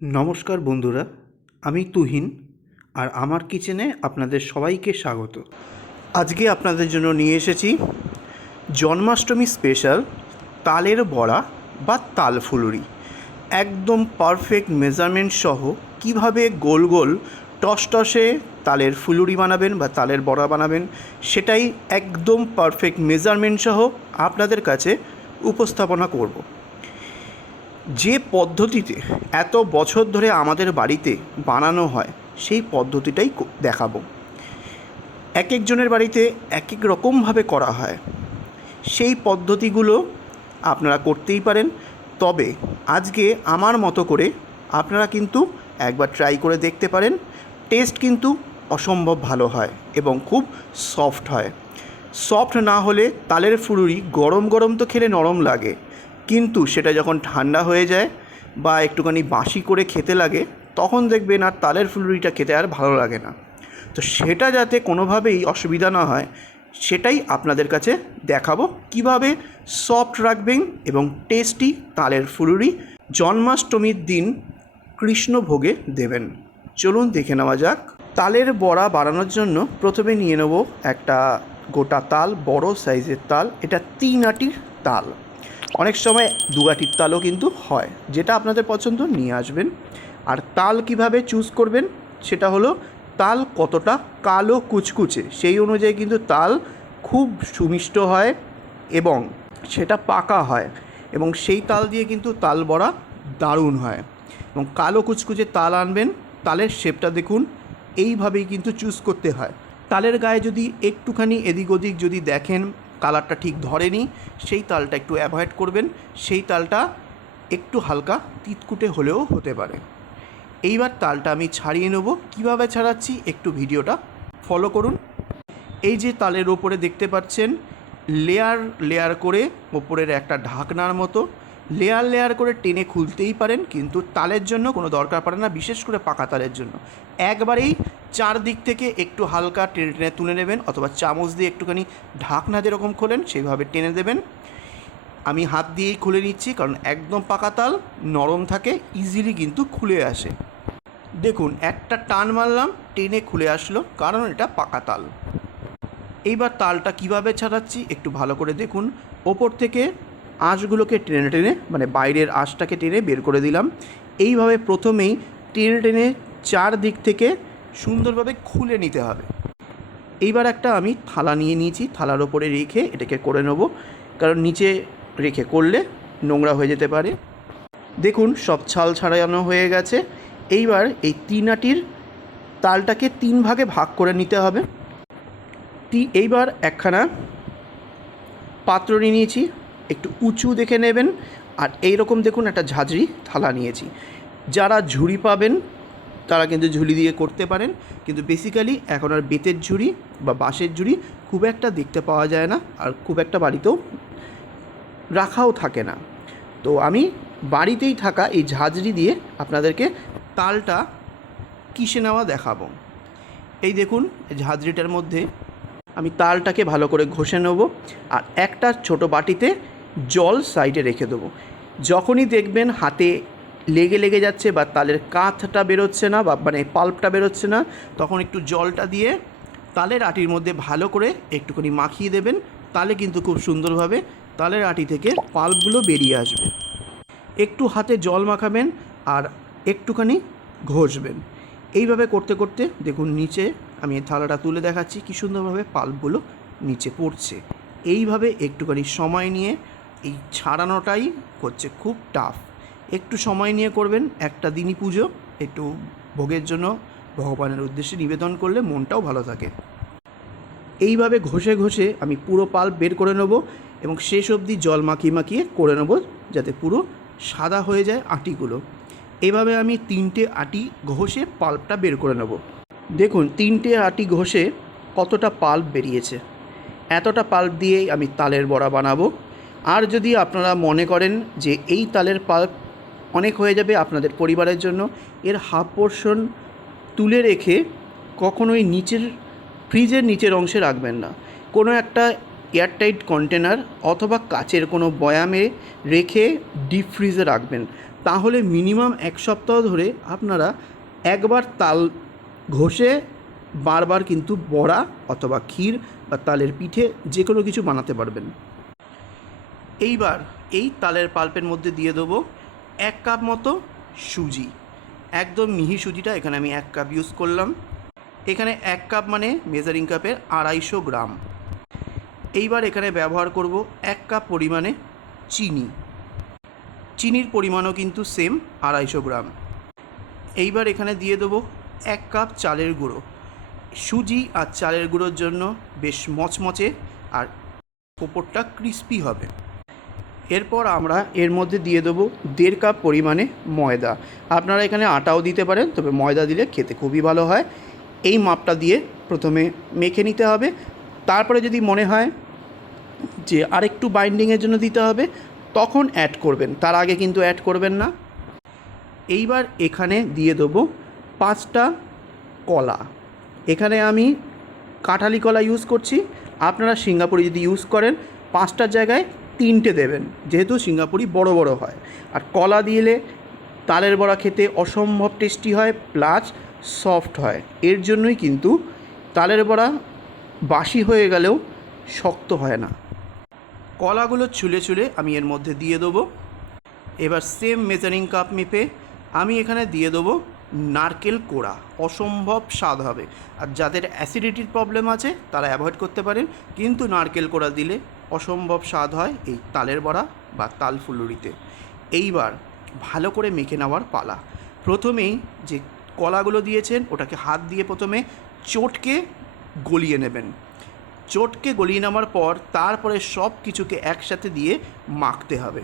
নমস্কার বন্ধুরা, আমি তুহিন আর আমার কিচেনে আপনাদের সবাইকে স্বাগত। আজকে আপনাদের জন্য নিয়ে এসেছি জন্মাষ্টমী স্পেশাল তালের বড়া বা তাল ফুলুরি। একদম পারফেক্ট মেজারমেন্ট সহ কিভাবে গোল গোল টসটসে তালের ফুলুরি বানাবেন বা তালের বড়া বানাবেন, সেটাই একদম পারফেক্ট মেজারমেন্ট সহ আপনাদের কাছে উপস্থাপনা করব। যে পদ্ধতিতে এত বছর ধরে আমাদের বাড়িতে বানানো হয় সেই পদ্ধতিটাই দেখাবো। এক একজনের বাড়িতে এক এক রকমভাবে করা হয়, সেই পদ্ধতিগুলো আপনারা করতেই পারেন। তবে আজকে আমার মতো করে আপনারা কিন্তু একবার ট্রাই করে দেখতে পারেন। টেস্ট কিন্তু অসম্ভব ভালো হয় এবং খুব সফট হয়। সফট না হলে তালের ফুলুরি গরম গরম তো খেলে নরম লাগে, কিন্তু সেটা যখন ঠান্ডা হয়ে যায় বা একটুখানি বাসি করে খেতে লাগে, তখন দেখবেন আর তালের ফুলুরিটা খেতে আর ভালো লাগে না। তো সেটা যাতে কোনোভাবেই অসুবিধা না হয়, সেটাই আপনাদের কাছে দেখাবো কিভাবে সফট রাখবেন এবং টেস্টি তালের ফুলুরি জন্মাষ্টমীর দিন কৃষ্ণভোগে দেবেন। চলুন দেখে নেওয়া যাক। তালের বড়া বানানোর জন্য প্রথমে নিয়ে নেব একটা গোটা তাল, বড় সাইজের তাল। এটা 3 আটির তাল, অনেক সময় 2 আটির তালও কিন্তু হয়, যেটা আপনাদের পছন্দ নিয়ে আসবেন। আর তাল কিভাবে চুজ করবেন সেটা হলো তাল কতটা কালো কুচকুচে, সেই অনুযায়ী কিন্তু তাল খুব সুমিষ্ট হয় এবং সেটা পাকা হয়, এবং সেই তাল দিয়ে কিন্তু তাল বড়া দারুণ হয়। এবং কালো কুচকুচে তাল আনবেন। তালের শেপটা দেখুন, এইভাবেই কিন্তু চুজ করতে হয়। তালের গায়ে যদি একটুখানি এদিক ওদিক যদি দেখেন কালারটা ঠিক ধরেনি, সেই তালটা একটু অ্যাভয়েড করবেন। সেই তালটা একটু হালকা তিতকুটে হলেও হতে পারে। এইবার তালটা আমি ছাড়িয়ে নেব। কিভাবে ছাড়াচ্ছি একটু ভিডিওটা ফলো করুন। এই যে তালের ওপরে দেখতে পাচ্ছেন লেয়ার লেয়ার করে ওপরের একটা ঢাকনার মতো লেয়ার লেয়ার করে টেনে খুলতেই পারেন, কিন্তু তালের জন্য কোনো দরকার পড়ে না, বিশেষ করে পাকা তালের জন্য। একবারেই চারদিক থেকে একটু হালকা টেনে টেনে তুলে নেবেন, অথবা চামচ দিয়ে একটুখানি ঢাকনা যেরকম খোলেন সেইভাবে টেনে দেবেন। আমি হাত দিয়েই খুলে নিচ্ছি, কারণ একদম পাকা তাল নরম থাকে, ইজিলি কিন্তু খুলে আসে। দেখুন, একটা টান মারলাম, টেনে খুলে আসলো, কারণ এটা পাকা তাল। এইবার তালটা কিভাবে ছাড়াচ্ছি একটু ভালো করে দেখুন। ওপর থেকে আঁশগুলোকে টেনে টেনে, মানে বাইরের আঁশটাকে টেনে বের করে দিলাম। এইভাবে প্রথমেই টেনে টেনে চারদিক থেকে সুন্দরভাবে খুলে নিতে হবে। এইবার একটা আমি থালা নিয়ে নিয়েছি, থালার ওপরে রেখে এটাকে করে নেব, কারণ নিচে রেখে করলে নোংরা হয়ে যেতে পারে। দেখুন, সব ছাল ছাড়ানো হয়ে গেছে। এইবার এই 3 আটির তালটাকে 3 ভাগে ভাগ করে নিতে হবে। এইবার একখানা পাত্র নিয়ে নিয়েছি, একটু উঁচু দেখে নেবেন। আর এই রকম দেখুন একটা ঝাঁঝরি থালা নিয়েছি। যারা ঝুড়ি পাবেন তারা কিন্তু ঝুড়ি দিয়ে করতে পারেন, কিন্তু বেসিক্যালি এখন আর বেতের ঝুড়ি বা বাঁশের ঝুড়ি খুব একটা দেখতে পাওয়া যায় না, আর খুব একটা বাড়িতেও রাখাও থাকে না। তো আমি বাড়িতেই থাকা এই ঝাঁঝরি দিয়ে আপনাদেরকে তালটা কিসে নেওয়া দেখাবো। এই দেখুন, ঝাঁঝরিটার মধ্যে আমি তালটাকে ভালো করে ঘষে নেব, আর একটা ছোট বাটিতে জল সাইডে রেখে দেবো। যখনই দেখবেন হাতে লেগে লেগে যাচ্ছে বা তালের কাঠটা বেরোচ্ছে না, বা মানে পাল্পটা বেরোচ্ছে না, তখন একটু জলটা দিয়ে তালের আটির মধ্যে ভালো করে একটুখানি মাখিয়ে দেবেন। তাহলে কিন্তু খুব সুন্দরভাবে তালের আটি থেকে পাল্পগুলো বেরিয়ে আসবে। একটু হাতে জল মাখাবেন আর একটুখানি ঘষবেন। এইভাবে করতে করতে দেখুন নিচে, আমি এই থালাটা তুলে দেখাচ্ছি কী সুন্দরভাবে পাল্পগুলো নিচে পড়ছে। এইভাবে একটুখানি সময় নিয়ে, এই ছাড়ানোটাই হচ্ছে খুব টাফ। একটু সময় নিয়ে করবেন। একটা দিনই পুজো, একটু ভোগের জন্য ভগবানের উদ্দেশ্যে নিবেদন করলে মনটাও ভালো থাকে। এইভাবে ঘষে ঘষে আমি পুরো পাল্প বের করে নেব, এবং শেষ অবধি জল মাখিয়ে মাখিয়ে করে নেব, যাতে পুরো সাদা হয়ে যায় আটিগুলো। এভাবে আমি 3টে আটি ঘষে পাল্পটা বের করে নেব। দেখুন, 3টে আটি ঘষে কতটা পাল্প বেরিয়েছে। এতটা পাল্প দিয়েই আমি তালের বড়া বানাবো। আর যদি আপনারা মনে করেন যে এই তালের পাল্প অনেক হয়ে যাবে আপনাদের পরিবারের জন্য, এর হাফ পোর্শন তুলে রেখে কখনোই নিচের ফ্রিজের নিচের অংশে রাখবেন না। কোনো একটা এয়ারটাইট কন্টেনার অথবা কাচের কোনো বয়ামে রেখে ডিপ ফ্রিজে রাখবেন। তাহলে মিনিমাম 1 সপ্তাহ ধরে আপনারা একবার তাল ঘষে বারবার কিন্তু বড়া অথবা ক্ষীর বা তালের পিঠে যে কোনো কিছু বানাতে পারবেন। এইবার এই তালের পাল্পের মধ্যে দিয়ে দেবো 1 কাপ মতো সুজি। একদম মিহি সুজিটা এখানে আমি 1 কাপ ইউজ করলাম। এখানে 1 কাপ মানে মেজারিং কাপের 250 গ্রাম। এইবার এখানে ব্যবহার করব 1 কাপ পরিমাণে চিনি। চিনির পরিমাণও কিন্তু সেম 250 গ্রাম। এইবার এখানে দিয়ে দেবো 1 কাপ চালের গুঁড়ো। সুজি আর চালের গুঁড়োর জন্য বেশ মচমচে আর ওপরটা ক্রিস্পি হবে। এরপর আমরা এর মধ্যে দিয়ে দেবো 1.5 কাপ পরিমাণে ময়দা। আপনারা এখানে আটাও দিতে পারেন, তবে ময়দা দিলে খেতে খুবই ভালো হয়। এই মাপটা দিয়ে প্রথমে মেখে নিতে হবে। তারপরে যদি মনে হয় যে আরেকটু বাইন্ডিংয়ের জন্য দিতে হবে তখন অ্যাড করবেন, তার আগে কিন্তু অ্যাড করবেন না। এইবার এখানে দিয়ে দেবো 5টা কলা। এখানে আমি কাঁঠালি কলা ইউজ করছি। আপনারা সিঙ্গাপুরি যদি ইউজ করেন 5টার জায়গায় 3টে দেবেন, যেহেতু সিঙ্গাপুরি বড় বড় হয়। আর কলা দিলে তালের বড়া খেতে অসম্ভব টেস্টি হয়, প্লাস সফট হয়। এর জন্যই কিন্তু তালের বড়া বাসি হয়ে গেলেও শক্ত হয় না। কলাগুলো ছুলে ছুলে আমি এর মধ্যে দিয়ে দেবো। এবার সেম মেজারিং কাপ মেপে আমি এখানে দিয়ে দেবো নারকেল কোড়া। অসম্ভব স্বাদ হবে। আর যাদের অ্যাসিডিটির প্রবলেম আছে তারা অ্যাভয়েড করতে পারেন, কিন্তু নারকেল কোড়া দিলে অসম্ভব স্বাদ হয় এই তালের বড়া বা তাল ফুলুরিতে। এইবার ভালো করে মেখে নেওয়ার পালা। প্রথমেই যে কলাগুলো দিয়েছেন ওটাকে হাত দিয়ে প্রথমে চটকে গলিয়ে নেবেন। চটকে গলিয়ে নেওয়ার পর তারপরে সব কিছুকে একসাথে দিয়ে মাখতে হবে।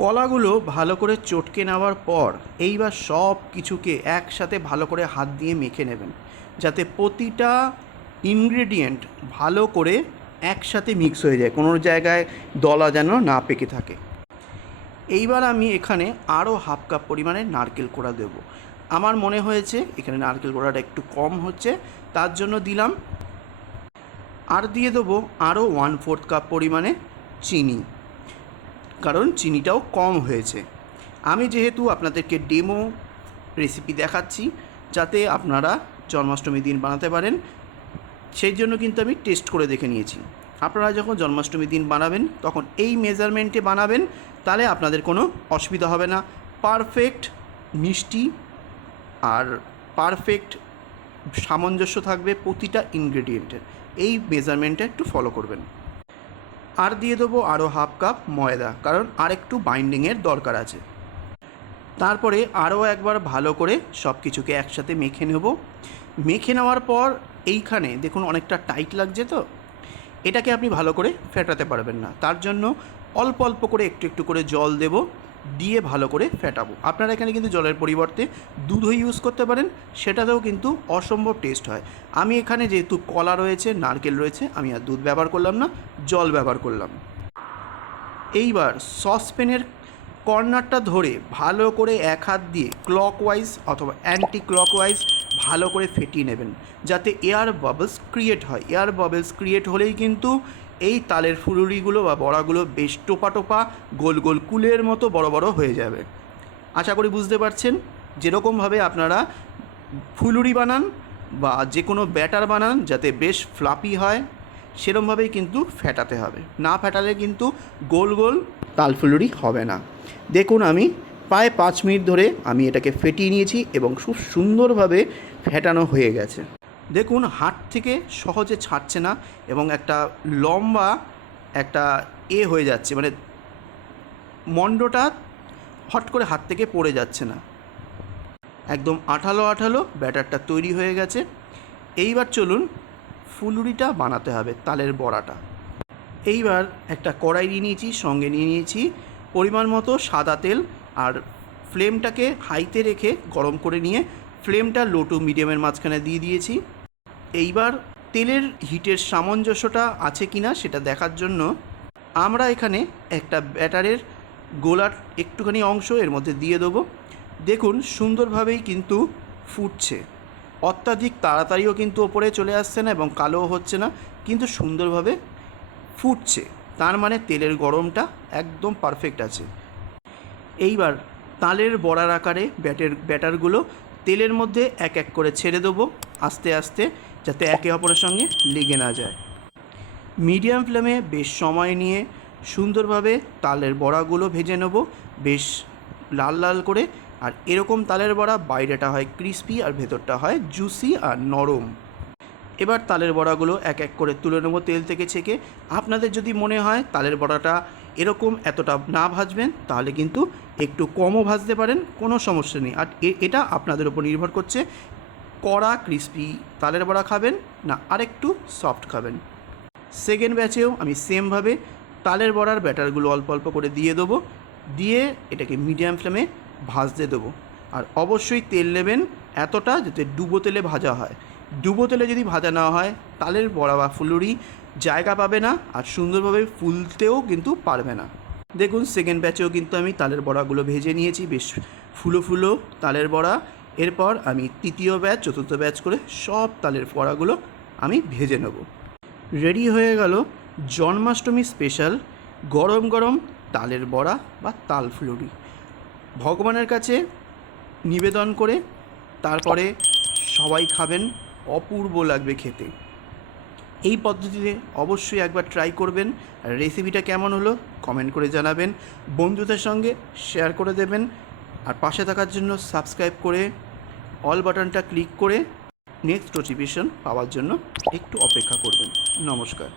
কলাগুলো ভালো করে চটকে নেওয়ার পর এইবার সব কিছুকে একসাথে ভালো করে হাত দিয়ে মেখে নেবেন, যাতে প্রতিটা ইনগ্রেডিয়েন্ট ভালো করে একসাথে মিক্স হয়ে যায়, কোনো জায়গায় দলা যেন না পেকে থাকে। এইবার আমি এখানে আরও 1/2 কাপ পরিমাণে নারকেল কোড়া দেব। আমার মনে হয়েছে এখানে নারকেল কোড়াটা একটু কম হচ্ছে, তার জন্য দিলাম। আর দিয়ে দেবো আরও 1/4 কাপ পরিমাণে চিনি, কারণ চিনিটাও কম হয়েছে। আমি যেহেতু আপনাদেরকে ডেমো রেসিপি দেখাচ্ছি যাতে আপনারা জন্মাষ্টমীর দিন বানাতে পারেন, সেই জন্য কিন্তু আমি টেস্ট করে দেখে নিয়েছি। আপনারা যখন জন্মাষ্টমীর দিন বানাবেন তখন এই মেজারমেন্টে বানাবেন, তাহলে আপনাদের কোনো অসুবিধা হবে না। পারফেক্ট মিষ্টি আর পারফেক্ট সামঞ্জস্য থাকবে প্রতিটা ইনগ্রেডিয়েন্টের। এই মেজারমেন্টটা একটু ফলো করবেন। আর দিয়ে দেবো আরও 1/2 কাপ ময়দা, কারণ আরেকটু বাইন্ডিংয়ের দরকার আছে। তারপরে আরও একবার ভালো করে সব কিছুকে একসাথে মেখে নেব। মেখে নেওয়ার পর এইখানে দেখুন অনেকটা টাইট লাগছে, তো এটাকে আপনি ভালো করে ফেটাতে পারবেন না। তার জন্য অল্প অল্প করে একটু একটু করে জল দেব, দিয়ে ভালো করে ফেটাবো। আপনারা এখানে কিন্তু জলের পরিবর্তে দুধও ইউজ করতে পারেন, সেটাতেও কিন্তু অসম্ভব টেস্ট হয়। আমি এখানে যেহেতু কলা রয়েছে, নারকেল রয়েছে, আমি আর দুধ ব্যবহার করলাম না, জল ব্যবহার করলাম। এইবার সসপ্যানের কর্নারটা ধরে ভালো করে এক হাত দিয়ে ক্লকওয়াইজ অথবা অ্যান্টি ক্লকওয়াইজ ভালো করে ফেটিয়ে নেবেন, যাতে এয়ার বাবলস ক্রিয়েট হয়। এয়ার বাবলস ক্রিয়েট হলেই কিন্তু এই তালের ফুলুরিগুলো বা বড়াগুলো বেশ টোপা টোপা গোল গোল কুলের মতো বড় বড় হয়ে যাবে। আশা করি বুঝতে পারছেন। যেরকমভাবে আপনারা ফুলুরি বানান বা যে কোনো ব্যাটার বানান যাতে বেশ ফ্লাপি হয়, সেরমভাবেই কিন্তু ফেটাতে হবে। না ফেটালে কিন্তু গোল গোল তাল ফুলুরি হবে না। দেখুন আমি প্রায় 5 মিনিট ধরে আমি এটাকে ফেটিয়ে নিয়েছি এবং খুব সুন্দরভাবে ফেটানো হয়ে গেছে। দেখুন হাত থেকে সহজে ছাড়ছে না এবং একটা লম্বা একটা হয়ে যাচ্ছে, মানে মণ্ডটা হট করে হাত থেকে পড়ে যাচ্ছে না। একদম আঠালো আঠালো ব্যাটারটা তৈরি হয়ে গেছে। এইবার চলুন ফুলুরিটা বানাতে হবে, তালের বড়াটা। এইবার একটা কড়াই নিয়ে নিয়েছি, সঙ্গে নিয়ে নিয়েছি পরিমাণ মতো সাদা তেল, আর ফ্লেমটাকে হাইতে রেখে গরম করে নিয়ে ফ্লেমটা লো টু মিডিয়ামের মাঝখানে দিয়ে দিয়েছি। এইবার তেলের হিটের সামঞ্জস্যটা আছে কি না সেটা দেখার জন্য আমরা এখানে একটা ব্যাটারের গোলার একটুখানি অংশ এর মধ্যে দিয়ে দেবো। দেখুন সুন্দরভাবেই কিন্তু ফুটছে, অত্যাধিক তাড়াতাড়িও কিন্তু ওপরে চলে আসছে না এবং কালোও হচ্ছে না, কিন্তু সুন্দরভাবে ফুটছে। তার মানে তেলের গরমটা একদম পারফেক্ট আছে। এইবার তালের বড়ার আকারে ব্যাটারগুলো তেলের মধ্যে এক এক করে ছেড়ে দেবো আস্তে আস্তে, যাতে একে অপরের সঙ্গে লেগে না যায়। মিডিয়াম ফ্লেমে বেশ সময় নিয়ে সুন্দরভাবে তালের বড়াগুলো ভেজে নেব বেশ লাল লাল করে। আর এরকম তালের বড়া বাইরেটা হয় ক্রিস্পি আর ভেতরটা হয় জুসি আর নরম। এবার তালের বড়াগুলো এক এক করে তুলে নেবো তেল থেকে ছেঁকে। আপনাদের যদি মনে হয় তালের বড়াটা এরকম এতটা না ভাজবেন, তাহলে কিন্তু একটু কমও ভাজতে পারেন, কোনো সমস্যা নেই। আর এটা আপনাদের উপর নির্ভর করছে কড়া ক্রিস্পি তালের বড়া খাবেন না আরেকটু সফট খাবেন। সেকেন্ড ব্যাচেও আমি সেমভাবে তালের বড়ার ব্যাটারগুলো অল্প অল্প করে দিয়ে দেবো, দিয়ে এটাকে মিডিয়াম ফ্লেমে ভাজতে দেবো। আর অবশ্যই তেল নেবেন এতটা যাতে ডুবো তেলে ভাজা হয়। ডুবো তেলে যদি ভাজা না হয় তালের বড়া বা ফুলুরি জায়গা পাবে না আর সুন্দরভাবে ফুলতেও কিন্তু পারবে না। দেখুন সেকেন্ড ব্যাচেও কিন্তু আমি তালের বড়াগুলো ভেজে নিয়েছি, বেশ ফুলো ফুলো তালের বড়া। এরপর আমি তৃতীয় ব্যাচ চতুর্থ ব্যাচ করে সব তালের বড়াগুলো আমি ভেজে নেব। রেডি হয়ে গেল জন্মাষ্টমী স্পেশাল গরম গরম তালের বড়া বা তাল ফুলুরি। ভগবানের কাছে নিবেদন করে তারপরে সবাই খাবেন, অপূর্ব লাগবে খেতে। এই পদ্ধতিতে অবশ্যই একবার ট্রাই করবেন। আর রেসিপিটা কেমন হলো কমেন্ট করে জানাবেন, বন্ধুদের সঙ্গে শেয়ার করে দেবেন। আর পাশে থাকার জন্য সাবস্ক্রাইব করে অল বাটনটা ক্লিক করে নেক্সট নোটিফিকেশন পাওয়ার জন্য একটু অপেক্ষা করবেন। নমস্কার।